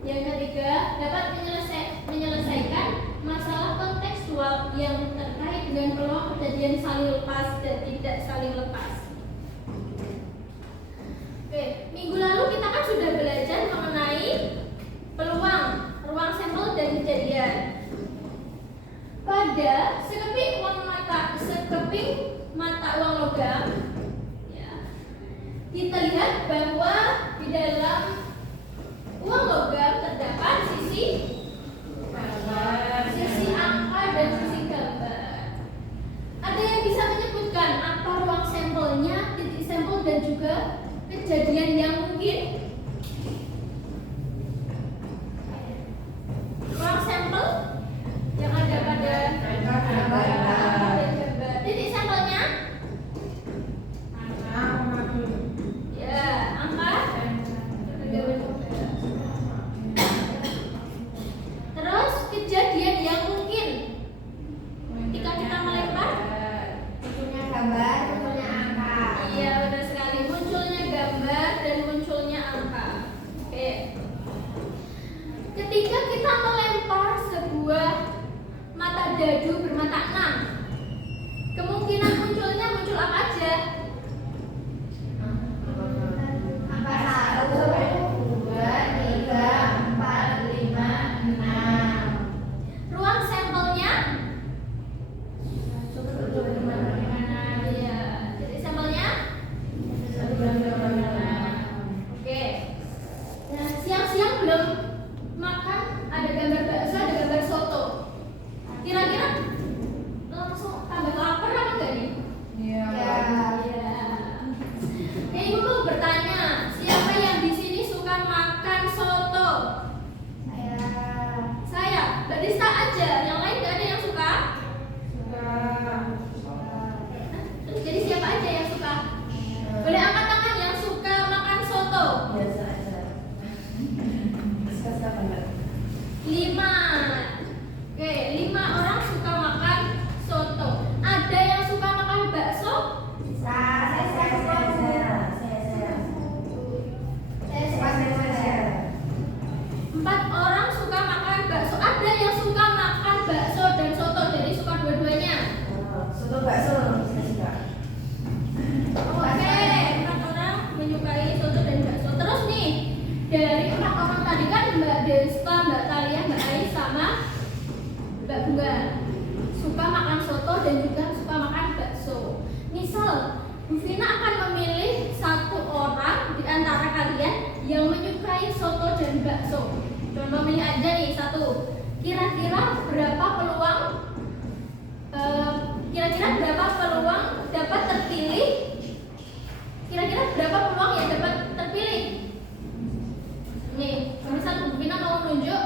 Yang ketiga, dapat menyelesaikan masalah kontekstual yang terkait dengan peluang kejadian saling lepas dan tidak saling lepas. Oke, minggu lalu kita kan sudah belajar mengenai peluang, ruang sampel dan kejadian. Pada sekeping mata uang logam, ya, kita lihat bahwa di dalam uang logam terdapat sisi angka dan sisi gambar. Ada yang bisa menyebutkan apa ruang sampelnya, titik sampel dan juga kejadian yang mungkin? Ruang sampel yang ada pada gambar. Titik sampelnya? Ya, angka. Terus kejadian yang mungkin ketika kita melempar? Munculnya gambar, munculnya angka. Iya, benar sekali. Munculnya gambar dan munculnya angka. Oke. Ketika kita melempar sebuah mata dadu bermata 6, kemungkinan munculnya muncul apa aja? Angka 1, 2, 3, 4, 5, 6. Ruang sampelnya? Iya. Titik sampelnya? Oke. Nah, siang-siang belum makan, ada gambar bakso, ada gambar soto. Kira-kira langsung tambah lapar apa enggak nih? Iya. Iya. Oke, ibu mau bertanya, siapa yang di sini suka makan soto? Saya. Mbak Dista aja, yang lain nggak ada yang suka? Terus jadi siapa aja yang suka? Boleh angkat tangan yang suka makan soto? Biasa aja. Suka banget. 5. Oke, 5 orang suka makan soto. Ada yang suka makan bakso? Saya. 4 orang suka makan bakso. Ada yang suka makan bakso dan soto, jadi suka dua-duanya. Soto bakso saya suka. Oke, 4 orang menyukai soto dan bakso. Terus nih, dari 4 orang tadi kan Mbak Desta, Mbak Talia, Mbak Ais sama Mbak Bunga suka makan soto dan juga suka makan bakso. Misal, Bu Vina akan memilih 1 orang di antara kalian yang menyukai soto dan bakso. Contoh milih aja nih 1. Kira-kira berapa peluang dapat terpilih? Kira-kira berapa peluang yang dapat terpilih? Nih, misal Bu Vina mau menunjuk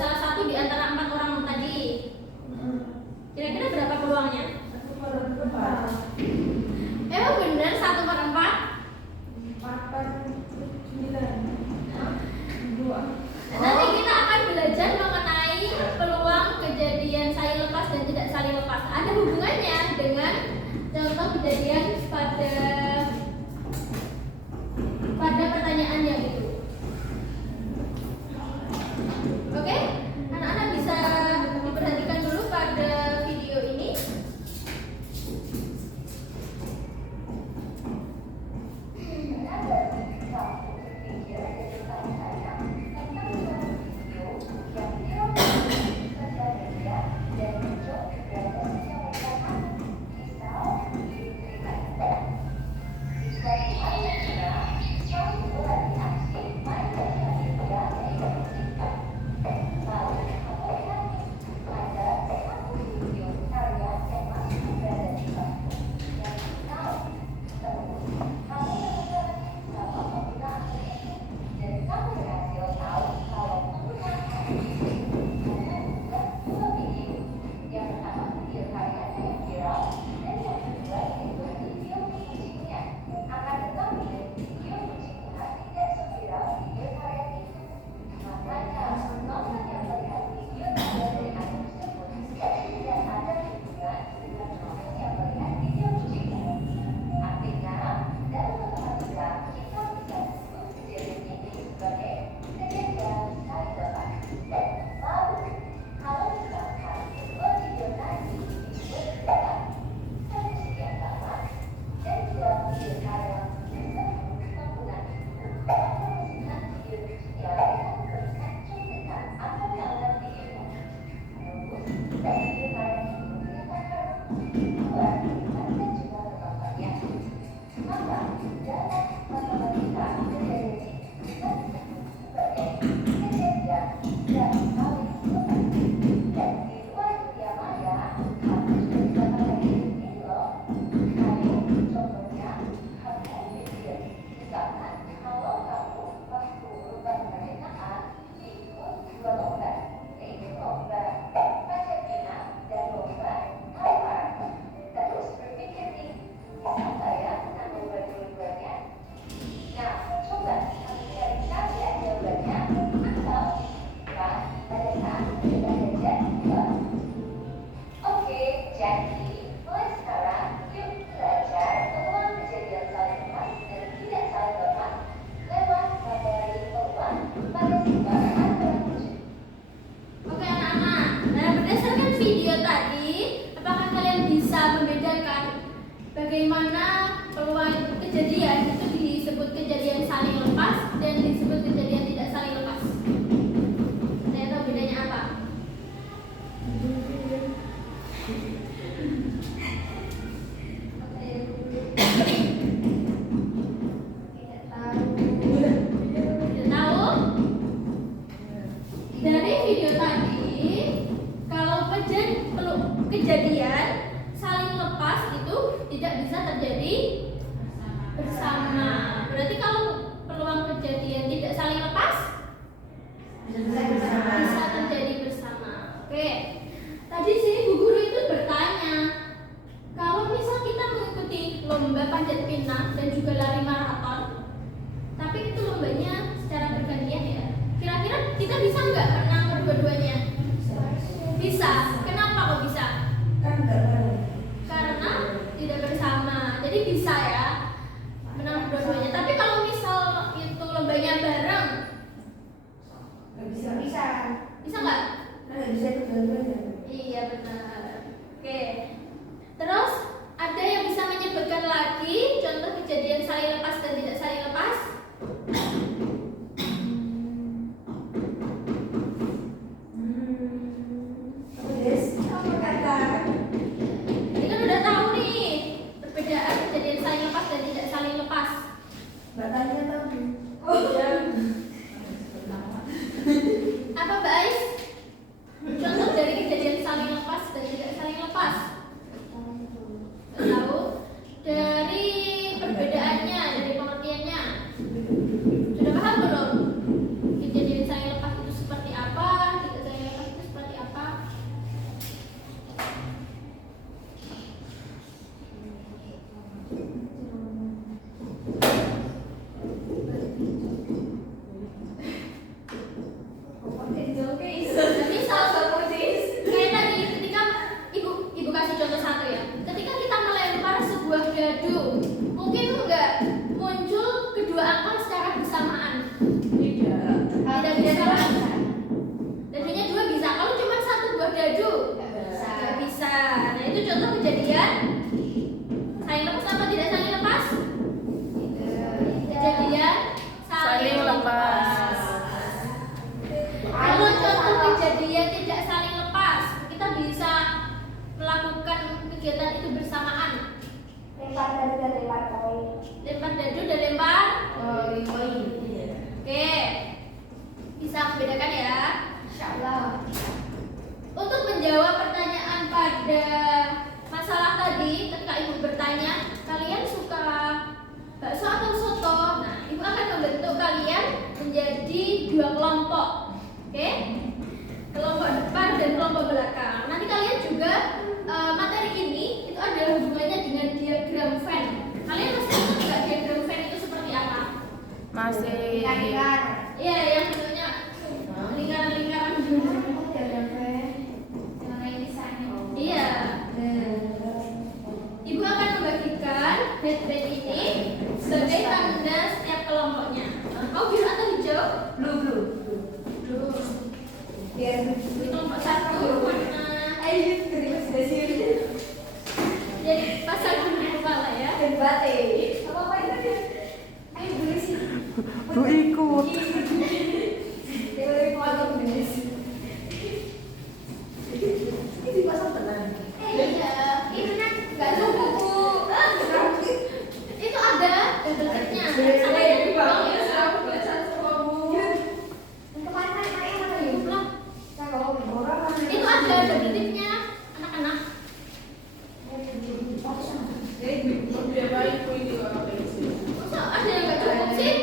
salah satu di antara 4 orang tadi. Kira-kira berapa peluangnya? Emang bener 1/4? Nanti kita akan belajar mengenai peluang bagaimana peluang kejadian itu disebut kejadian saling lepas dan disebut kejadian tidak saling lepas. Saya tahu bedanya apa? Sudah tahu? Dari video tadi, kalau kejadian saling lepas itu tidak bisa terjadi bersama. Berarti kalau peluang kejadian tidak saling lepas bisa terjadi bersama. Oke. Tadi sini Bu Guru itu bertanya, kalau misal kita mengikuti lomba panjat pinang dan juga lari maraton, tapi itu lombanya secara bergantian ya. Kira-kira kita bisa nggak menang berdua-duanya? Bisa. Kenapa kok bisa? Kan enggak bareng. Karena tidak bersama. Jadi bisa ya menang dua-duanya. Tapi kalau misal itu lombanya bareng, Enggak bisa. Bisa. bisa nggak? Enggak bisa ikut dua-duanya. Iya benar. Oke. Terus ada yang bisa menyebutkan lagi contoh kejadian saling lepas dan tidak saling lepas? Apa Des? Apa kata? Ini kan udah tahu nih perbedaan kejadian saling lepas dan tidak saling lepas. Mbak Tania tahu. Oh iya. Apa Mbak Ais? Contoh dari kejadian saling lepas dan tidak saling lepas. Nggak tahu. Dari perbedaannya, dari pengertiannya, sudah paham belum? Kejadian saling lepas itu seperti apa? Tidak saling lepas itu seperti apa? Misal kayak tadi ketika ibu kasih contoh satu ya. Ketika kita melempar sebuah dadu, mungkin enggak muncul kedua angka secara bersamaan. Tidak bisa kan? Dadunya dua bisa. Kalau cuma satu buah dadu, nggak bisa. Nah itu contoh kejadian saling lepas apa tidak saling lepas? Kejadian saling lepas. Kalau contoh kejadian tidak saling lepas, kita bisa melakukan kegiatan itu bersamaan. Lempar dadu dan lempar koin. Lempar dadu dan lempar. Koin. Oke, bisa membedakan ya. Insyaallah. Untuk menjawab pertanyaan pada masalah tadi, ketika ibu bertanya, kalian suka bakso atau soto? Nah, ibu akan membentuk kalian menjadi dua kelompok. Oke? Kelompok depan dan kelompok belakang. Nanti kalian juga materi ini itu ada hubungannya dengan diagram Venn. Kalian masih ingat nggak diagram Venn itu seperti apa? Masih. Lingkar. Iya, yang bentuknya lingkaran-lingkaran. Iya. Ibu akan membagikan headband ini sebagai tanda setiap kelompoknya. Mau biru atau hijau? Blue. Biar Di kelompok satu warna. ayo ketika sudah sini. Jadi pasang dulu di kepala ya. Debate. Apa itu? Ayo dulu sih. Bu ikut. Teori kuantum Des. Ini pasang tenang. Iya. Ini kan nggak cukup Bu. Itu ada double kitnya. Sama yang di bawah ya. Kemana anaknya mana yuk? Pulang. Saya bawa orang mana? Itu ada double kitnya anak-anak. Masa ada yang nggak cukup sih?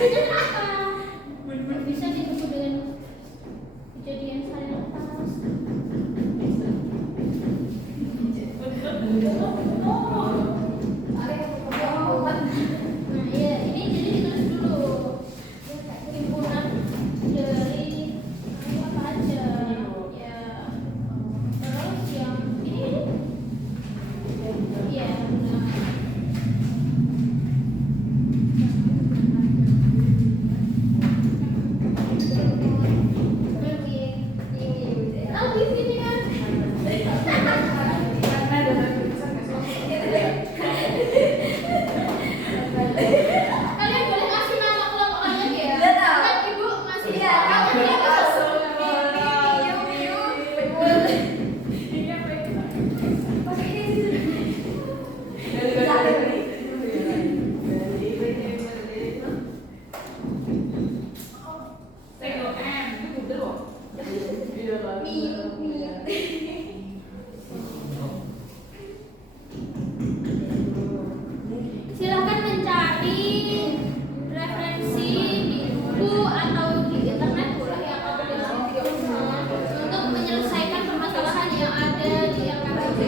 Kenapa? Bisa disebut dengan kejadian salinitas. Nah, ya ini jadi ditulis dulu. Himpunan dari apa aja? Ya. Terus yang ini. Iya, benar. Oh, di sini kan. Kalian boleh kasih nama kelompok kalian ya? Iya, tahu. Kan ibu ngasih Iya, nama tahu. dia masuk. Silahkan mencari referensi di buku atau di internet boleh ya kalau di untuk menyelesaikan permasalahan yang ada di LKPP.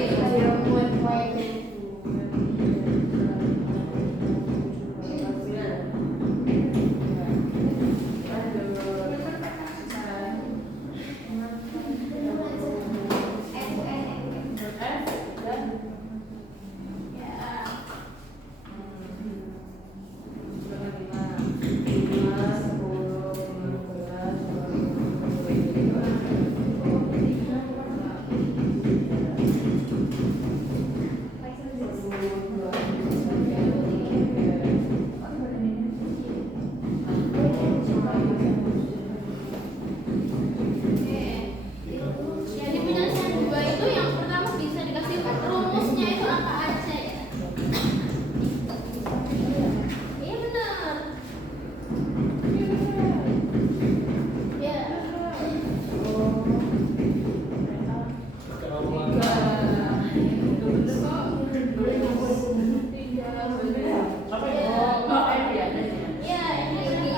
Jadi penyelesaian dua itu yang pertama bisa dikasih rumusnya itu apa aja ya? Iya benar. Ya. Ya, ini bisa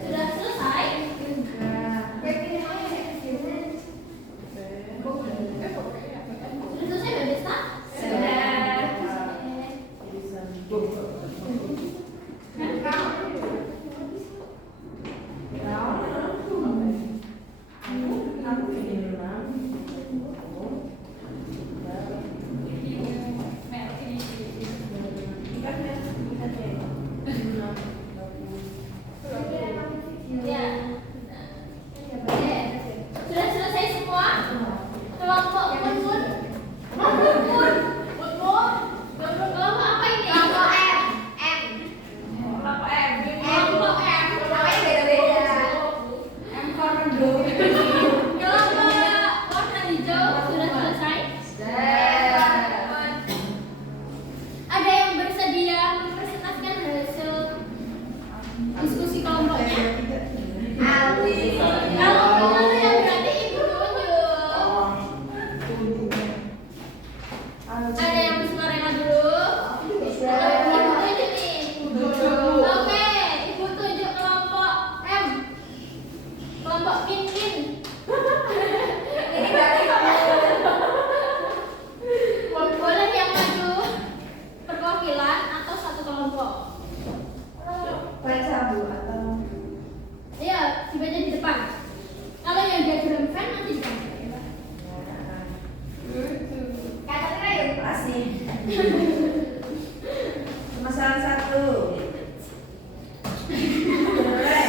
sudah selesai. Sudah selesai Mbak Desta? Ya. Sudah selesai semua? Kelompok Mun. Kelompok apa ini? Kelompok M. Kelompok M. Kelompok warna hijau sudah selesai? Ada yang bersedia mempresentasikan hasil diskusi kelompoknya? Kalau benar ya berarti ibu tunjuk. Ada yang bersuara dulu? Ibu tunjuk nih. Oke, ibu tunjuk kelompok M. Kelompok Kin. Boleh yang maju perwakilan atau satu kelompok? Baca Bu atau Iya, dibaca di depan. Kalau yang diagram fan nanti di depan. kata-kata yang kelas nih. Masalah satu. Mulai.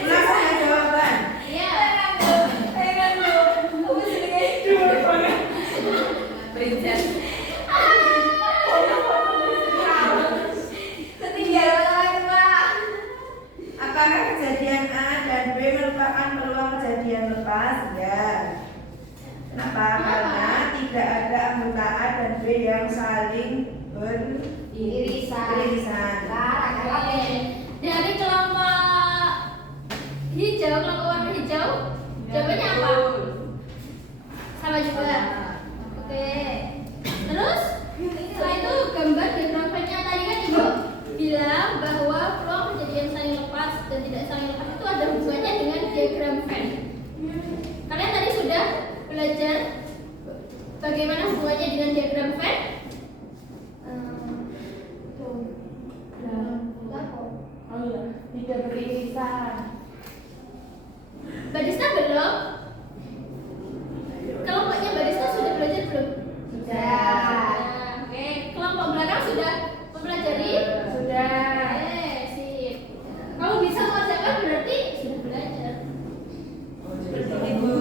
Ulang saya jawaban. Iya. Apakah kejadian A dan B merupakan peluang kejadian lepas? Ya. Kenapa? Karena tidak ada anggota A dan B yang saling beririsan. Oke. Dari kelompok hijau, kelompok warna hijau, jawabannya apa? Sama juga. Oke. Terus setelah itu gambar diagram fan-nya tadi kan Ibu bilang bahwa peluang kejadian saling lepas dan tidak saling lepas itu ada hubungannya dengan diagram fan. Kalian tadi sudah belajar bagaimana hubungannya dengan diagram fan? Oh iya, tidak beririsan. Mbak Dista belum? Kelompoknya Mbak Dista sudah belajar belum? Sudah. Oke, kelompok belakang sudah mempelajari? Sudah. Oke, sip. Kalau bisa mengerjakan berarti sudah belajar. Ibu.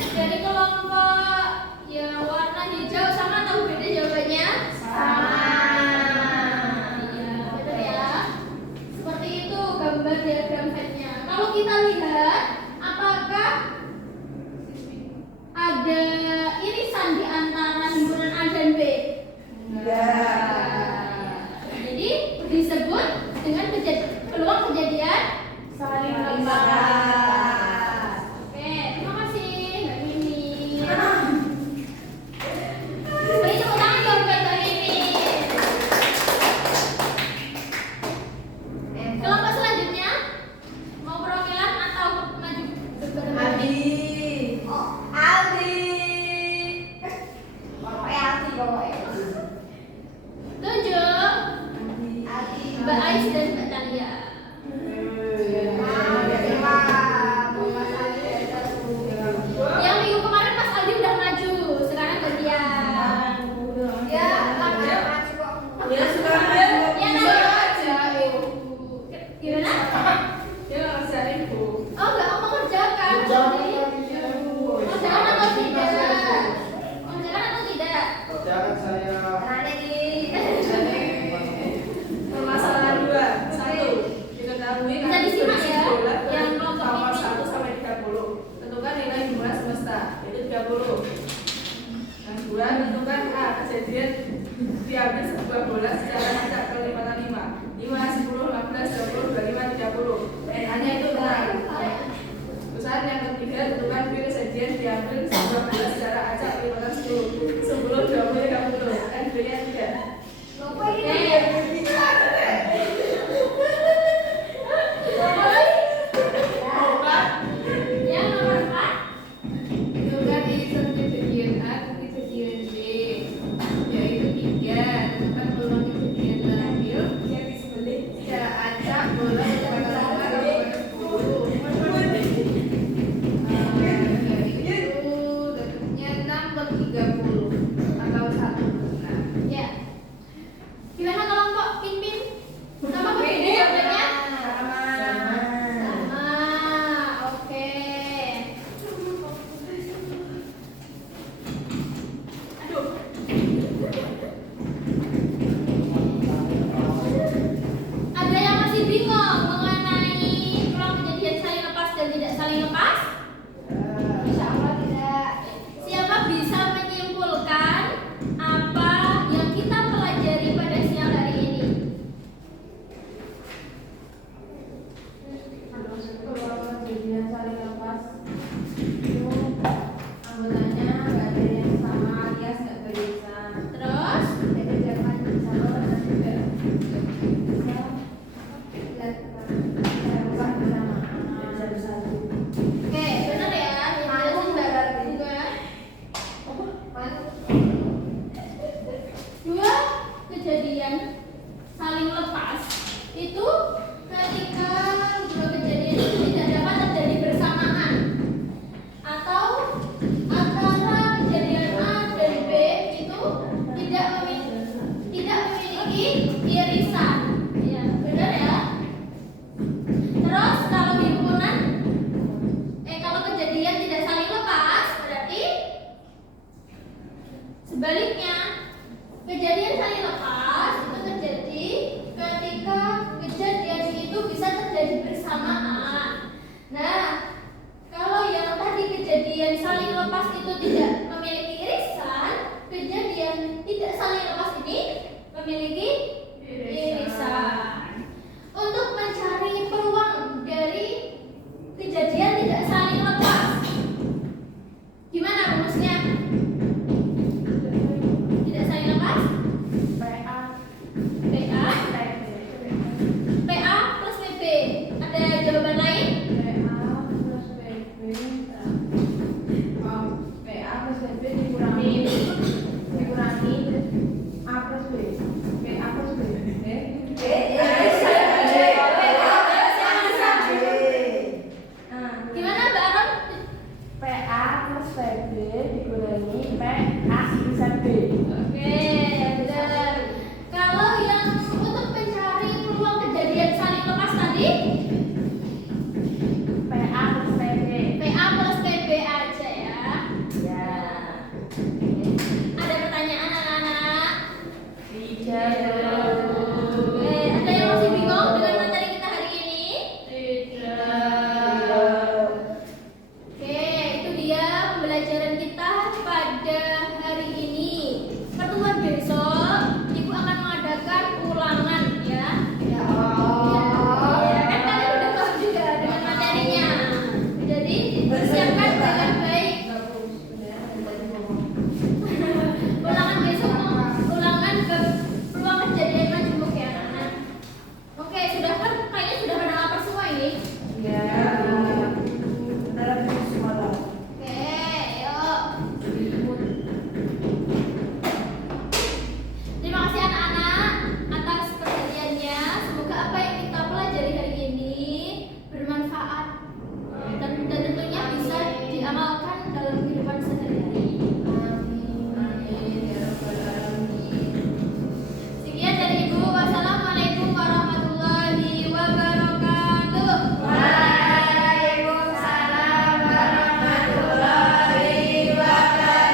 Dari kelompok yang warna hijau sama atau beda jawabannya? Iya, benar ya. Seperti itu gambar diagram fan-nya. Kalau kita lihat, apakah ada irisan di antara himpunan A dan B? Jadi disebut dengan peluang kejadian Saling lepas. lepas. Oke, terima kasih Mbak Mimi. Beri tepuk tangan dong buat Mbak Mimi. Kelompok selanjutnya mau perwakilan atau maju berbareng? Adi. Aldi. Pokoknya. 7 Mbak Ais dan Mbak Talia. Yang minggu kemarin Mas Aldi udah maju, sekarang gantian. Dia suka main. Yang nanya gimana? Oh enggak mau mengerjakan Mas Aldi. Mengerjakan atau tidak? Mengerjakan atau tidak? Jangan saya Permasalahan 2. 1. Diketahui Bisa disimak ya, bola yang nomor kelompok ini. 1 sampai 30. Tentukan nilai jumlah semesta, yaitu 30. Yang 2, tentukan A. Kejadian diambil sebuah bola secara acak kelipatan 5. 5, 10, 15, 20, 25, 30. NA-nya itu 6. Usaha yang ketiga, tentukan B. Kejadian diambil sebuah bola secara acak kelipatan 10. 10, 20, 30. NB-nya 3. Yang nomor 4 Tentukan irisan kejadian A ke kejadian B, yaitu 3. Tentukan peluang kejadian terakhir secara acak bola kecepatan 10. Yaitu dapatnya 6/30 atau 1/6. ya. Gimana kelompok Pin-Pin? Sama beda jawabannya? Sama. Oke. Ada yang masih bingung mengenai peluang kejadian saling lepas dan tidak saling lepas? Insya Allah tidak. Siapa bisa menyimpulkan apa yang kita pelajari pada siang hari ini? Kalau kejadian saling lepas itu anggotanya nggak ada yang sama alias nggak beririsan. Terus Itu jangan sama dan juga bisa dilakukan bersamaan. oke, benar ya. Yang dijelasin Mbak Bunga. 2 kejadian saling lepas itu ketika 2 kejadian itu tidak dapat terjadi bersamaan atau antara kejadian A dan B itu tidak memiliki irisan. Ya, benar ya. Terus kalau himpunan kalau kejadian tidak saling lepas berarti sebaliknya. Kejadian saling lepas itu terjadi ketika kejadian itu bisa terjadi bersamaan. Nah, kalau yang tadi kejadian saling lepas itu tidak memiliki irisan, kejadian saling lepas ini memiliki irisan. Untuk mencari peluang dari kejadian tidak saling lepas, gimana rumusnya? Tidak saling lepas? PA plus PB. Ada jawaban lain? PA plus PB dikurangi A plus B. PA plus B. Gimana Mbak Arom? PA plus PB dikurangi PA bisa B. Oke, benar. Kalau yang untuk mencari peluang kejadian saling lepas tadi, PA plus PB. PA plus PB aja ya. Ya. Ada pertanyaan anak-anak? Tidak. Oke, ada yang masih bingung dengan materi kita hari ini? Oke, itu dia pembelajaran kita pada hari ini. Pertemuan besok, Ibu akan mengadakan ulangan ya. Ya, kan kalian udah tahu juga dengan materinya. Jadi persiapkan dengan baik. Ulangan besok ulangan ke peluang kejadian majemuk ya anak-anak. Oke, sudah kan kayaknya sudah pada lapar semua ini. Ya. Oke, yuk. Terima kasih anak-anak atas perhatiannya. Semoga apa yang kita pelajari hari ini bermanfaat dan tentunya bisa diamalkan dalam kehidupan sehari-hari. Sekian dari Ibu. Wassalamualaikum warahmatullahi wabarakatuh. Waalaikumsalam warahmatullahi wabarakatuh.